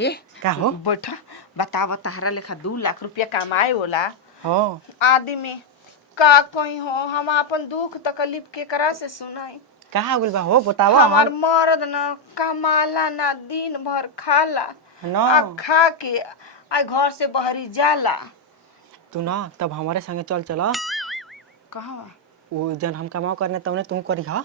ए का हो बैठा बतावा तारा लेखा 2 लाख रुपया कमाए होला हो आदमी का कहीं हो हम अपन दुख तकलीफ के करा से सुनाई कहाँ गुल बा हो बतावा हमार मर्द ना कमाला ना दिन भर खाला ना आ खा के आ घर से बहरी जाला तू ना तब हमारे संगे चल चला कहाँ वो जन हम कमाओ करने तवने तू करी हा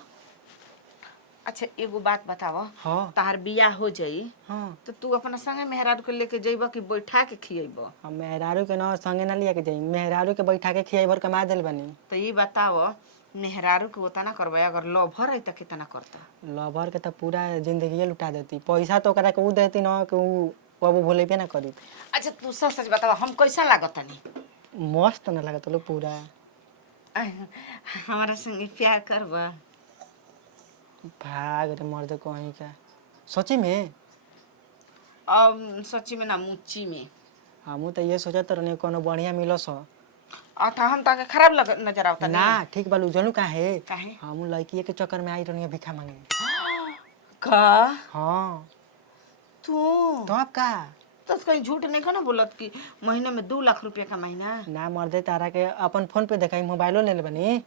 अच्छा एगो बात बतावा हाँ तार बियाह हो जाई हाँ तो तू अपना संगे मेहरारू के लेके जइबा कि बैठा के खियेबा हम मेहरारू के ना संगे ना लिया के जाई मेहरारू के बैठा के खियाई भर कमा देल बनी तो ये बताओ मेहरारू के उतना करबा अगर लवर है तो कितना करता लवर के तो पूरा जिंदगी लुटा देती पैसा तो ओकरा के ऊ देती ना कि ऊ कबो भूले पे ना करी अच्छा तू सच सच बतावा हम कैसा लागत नहीं मस्त ना लगत लोग पूरा हमारा संगे प्यार करबा भाग रे मर्द कहीं का सच्ची में सच्ची में ना मुच्ची में हमू तो ये सोचत रहनी कोनो बढ़िया मिलो सो अथा हम ताके खराब लग नजर आवता ना ठीक बालू जनू काहे काहे हमू लड़की के चक्कर में आई रहनी भिखा मांगे का हाँ तू तो आप का तो कहीं झूठ नहीं ना बोलत कि महीने में 2 लाख रुपया का महीना ना मर्दे तारा के अपन फोन पे देखाई मोबाइलो ले ले बनी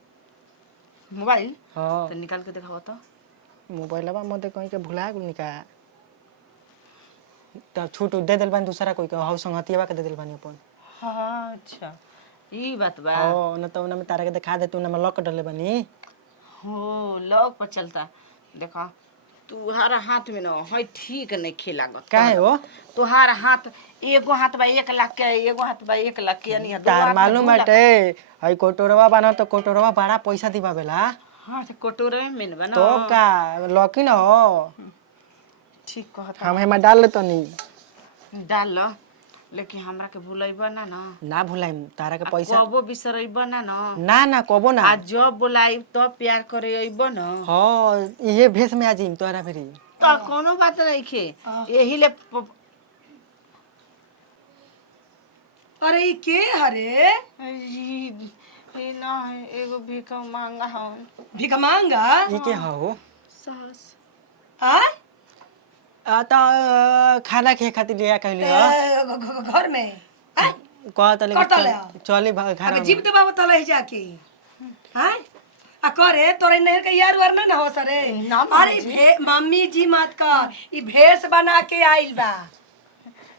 मोबाइल हाँ तो निकाल के दिखाओ तो मोबाइलवा मते कहीं के भुला गुल निका तब छूट दे दिल बनी दूसरा कोई के हाउ संगतिया के दे दिल बनी अपन हाँ अच्छा ई बात बा ओ न तो उनमें तारा के दिखा दे तू न लॉक डले बनी हो लॉक पर चलता देखा तुहारा हाथ में ना है ठीक नहीं खेलागत काहे हो तुहारा हाथ एगो हाथ बा 1 लाख के एगो हाथ बा 1 लाख के नहीं तार मालूम बाटे हई कोटोरवा बना तो कोटोरवा बड़ा पैसा दिबावेला हाँ तो कटोरे में बना तो का लॉकी न हो ठीक कहत हम हेमा डाल ले तनी डाल लो लेकिन हमरा के भूलैबा ना ना ना भुलाइम तारा के पैसा कबो बिसरैबा ना ना ना ना कबो ना आ जब बुलाई तब प्यार करे अइबो ना हां ये भेष में आजिम तोरा फेरी तो कोनो बात नहीं खे यही ले अरे ई के हरे ई ना है एगो भिखा मांगा हन भिख मांगा ई के हो सास हाँ आ त खाना खाए खातिर लिया कहली घर में हाँ? कह तले कटले चली घर अब जीप दबाव तले जाके हाँ आ करे तोरे नहर के यार वार ना हो सरे ना अरे मम्मी जी मत कर ई भेष बना के आइल बा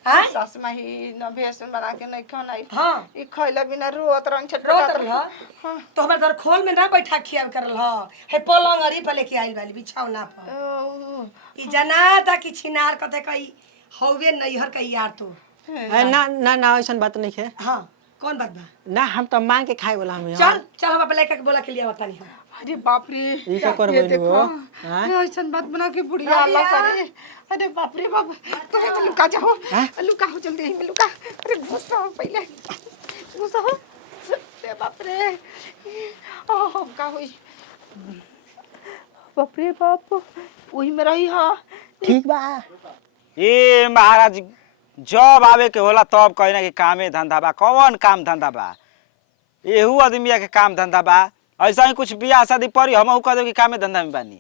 हाँ सास माही न भेस बना के नहीं खानाई हाँ ई खइला बिना रोत रंग छट रोत रह तो हमारे घर खोल में ना बैठा खियाव करल ह हे पलंग अरी पे लेके आइल बाली बिछौना पर ई जना था कि छिनार कते कई हौवे नैहर के यार तो ना ना ना ऐसन बात नहीं है हाँ कौन बात बा ना हम तो मांग के खाए वाला हम चल चल हम अपने लेके बोला के लिए बतानी हम अरे बाप रे ई का करबे लो हां ऐसन बात बना के बुढ़िया अल्लाह करे अरे बाप रे बाप तो लुका जाओ लुका हो जल्दी यहीं में लुका अरे गुस्सा हो पहले गुस्सा हो अरे बाप रे ओह का हुई बाप रे बाप वही में रही हा ठीक बा ए महाराज जब आवे के होला तब कहना कि कामे धंधा बा कौन काम धंधा बा एहू आदमी के काम धंधा बा ऐसा ही कुछ बियाह शादी पड़ी हम कह दे कि कामे धंधा में बानी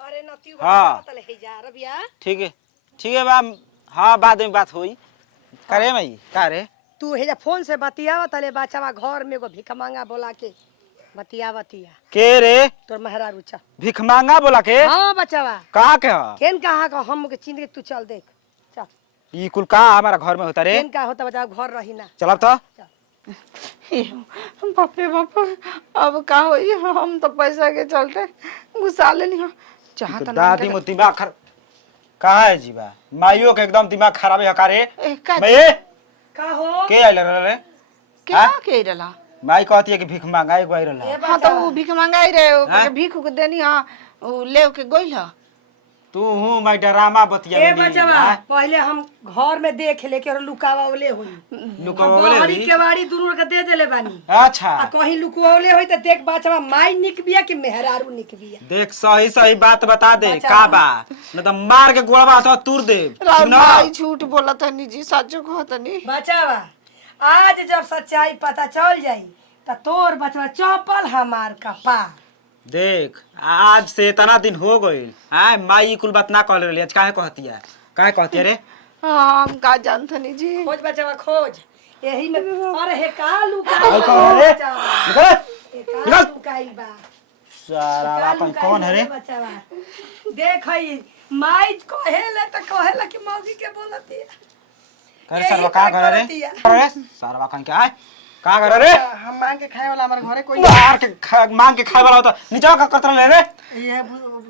अरे नती हाँ। तले हे जा रबिया ठीक है बा हाँ बाद में बात हुई करे मई का रे तू हे जा फोन से बतियावा तले बचावा घर में एगो भिख मांगा बोला के बतिया के रे तोर महरा रुचा भिख मांगा बोला के हां बचावा कहा के ह केन कहां का हम के चिंत के तू चल देख चल ई कुल का हमारा घर में होता रे केन का होता बचावा घर रही ना चलब तो बाप रे बाप अब का होई हम तो पैसा के चलते घुसा लेनी हो चाहत ना दादी मो दिमाग खराब कहा है जीवा माइयो के एकदम दिमाग खराब है का रे का बे का हो के आइल रे क्या के रला माई कहती है कि भीख मांगा एक बार रहा हाँ तो वो भीख मांगाई रहे भीख को देनी हाँ ले के गइल हा तू हूँ मैं डरामा बतिया ए बचवा पहले हम घर में देख लेके और लुकावावले होई लुकावले बाहरी हुई केवाड़ी दूर के दे देले बानी अच्छा आ कहीं लुकावले होई त देख बचवा माई निक बिया कि मेहरारू निक बिया देख सही सही बात बता दे का बा न तो मार के गोड़वा तो तूर दे भाई झूठ बोला था निजी सच कहत नहीं बचवा आज जब सच्चाई पता चल जाई त तोर बचवा चौपल हमार कपा देख आज से इतना दिन हो गइल हां माई कुल बात ना कहले रही आज काहे कहती है रे हम का जानतनी जी। खोज बचावा खोज यही में अरे हे का लुका अरे कौन है रे? निकल निकल लुकाइल बा सारा अपन कौन है रे? बचावा देख हई माई कहेले त कहेला कि मौगी के बोलती है कर सरवा का करे रे? अरे सरवा कन के आए का करे रे? हम मांग के खाए वाला हमारे घरे कोई मार के मांग के खाए वाला होता नीचे का करत ले रे? ये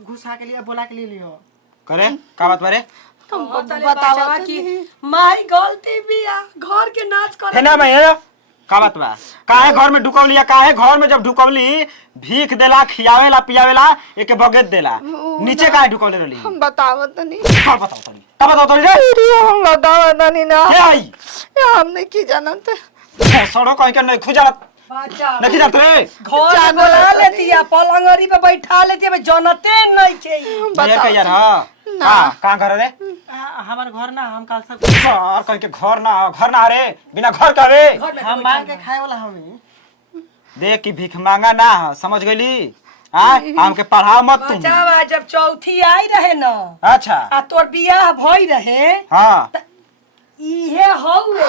घुसा के लिए बोला के लिए लियो करे का बात बारे? बतावा कि माई गलती बिया घर के नाच करे है ना मैं का बात बा? काहे घर में ढुकवली या काहे घर में जब ढुकवली भीख देला खियावेला पियावेला एके बगेत देला नीचे काहे ढुकवले रहली? हम बतावत नहीं। का बताओ तनी का बताओ तनी रे? हम बतावत नहीं ना। क्या आई हमने की जानत सड़ो कहीं के नहीं खुजात बच्चा नहीं जात रे? घर बोला लेती है पलंगरी पे बैठा लेती है जनते नहीं छे ये के यार हां का घर रे? हमारे घर ना हम काल सब घर कहीं के घर ना रे बिना घर का रे? हम मांग के खाए वाला हमें देख की भीख मांगा ना ह, समझ गईली? हां हमके पढ़ाओ मत तुम। बचावा जब चौथी आई रहे न अच्छा आ तोर बियाह भई रहे हां इहे हौवे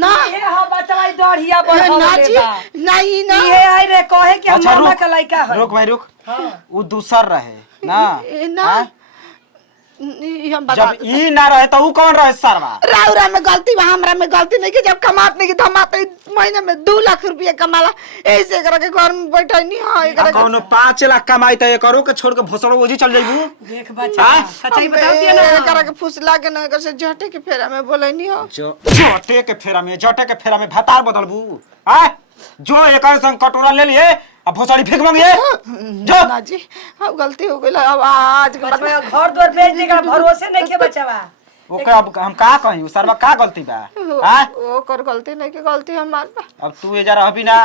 ना इहे ह बचवा दढ़िया ना बढ़ले जी बा नहीं ना इहे आई रे कहे कि हम अच्छा मामा रुक का लड़का है रुक भाई रुक हां वो दूसर रहे ना ना हाँ? हम बता जब ई ना रहे तो ऊ कौन रहे सरवा? राउरा में गलती बा हमरा में गलती नहीं कि जब कमात नहीं कि धमाते महीने में 2 लाख रुपया कमाला ऐसे एकरा के घर में बैठा नहीं हां एकरा के कौनो 5 लाख कमाई त करो के छोड़ के भोसड़ो ओजी चल जाइबू। देख बच्चा सच्चाई बता दिया ना एकरा के फुसला के ना कर से झटे के फेरा में बोलै नहीं हो जो जटे के फेरा में भतार बदलबू आ जो एकर संग कटोरा ले लिए अब भोसड़ी फेंक मांगिए जो ना जी अब गलती हो गई अब आज के बाद बचवा घर द्वार बेच देगा भरोसे नहीं के बचवा ओके अब हम का कही सरवा का गलती बा? हां वो कर गलती नहीं कि गलती हमार बा अब तू ए जरा अभी ना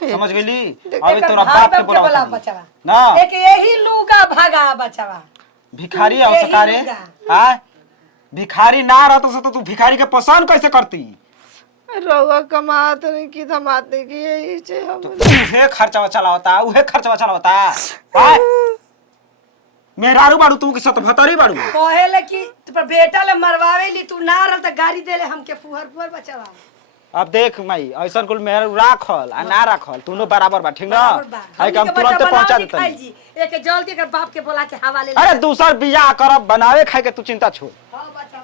समझ गेली अभी एकर तोरा भाई बाप के बाप के बोला बोला बचवा ना एक यही लूगा भागा बचवा भिखारी हो सकारे हां भिखारी ना रहतो से तो तू भिखारी के पसंद कैसे करती? रउआ कमात नहीं कि धमात नहीं कि यही से हम उहे खर्चा चलावता हां मेहरारू बाड़ू तू के सत भतरी बाड़ू कहेले कि तू बेटा ले मरवावे ली तू ना रह त गाड़ी देले हमके फुहर बचवा अब देख माई ऐसा कुल मेहरारू राखल आ ना राखल तूनो बराबर बा ठीक ना? है हम तुरंत पहुंचा देतनी जी एक जल्दी कर बाप के बोला के हवाले अरे दूसर बियाह करब बनावे खाए के तू चिंता छोड़ हां बच्चा